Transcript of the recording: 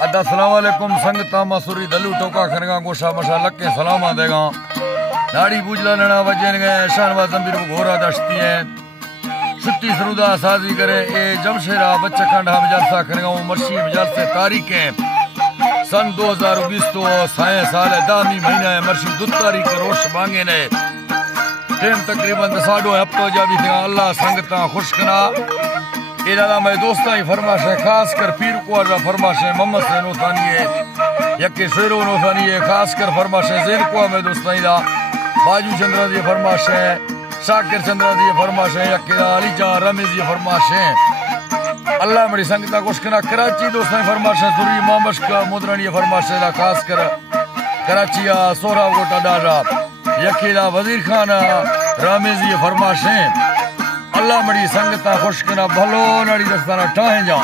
अदा सलाम वालेकुम संगता मसूरी दलू टोका खरगा गोशा मशा लक्के सलामा देगा नाड़ी बुजला लना वजन गए शानवा जंबीर घोरा दश्ती है सुत्ती सरुदा साजी करे ए जमशेरा बच्चा खंडा मजलसा खरगा मर्शी मजलसे तारीख है सन 2020 तो साए साल दामी महीना है मर्शी 2 तारीख रोश मांगे ने टाइम तकरीबन साडो हफ्तो जा भी थे अल्लाह संगता खुश करा इरादा मैं दोस्ता ही फरमाश है खास कर पीर को फरमाश है मोहम्मद से नोसानी है यके शेरो नोसानी है खास कर फरमाश है जैन को मैं दोस्ता ही दा बाजू चंद्रा दी फरमाश है शाकिर चंद्रा दी फरमाश है यके अली जा रमेश दी फरमाश है अल्लाह मेरी संगता कुछ कना कराची दोस्ता फरमाश है सुरी मोहम्मद का मुदरानी फरमाश है खास कर कराची सोहरा गोटा डाडा यके वजीर खान रमेश दी फरमाश है अल्लाह मड़ी संगता खुश कना भलो नाड़ी दस्ताना ठाहे जा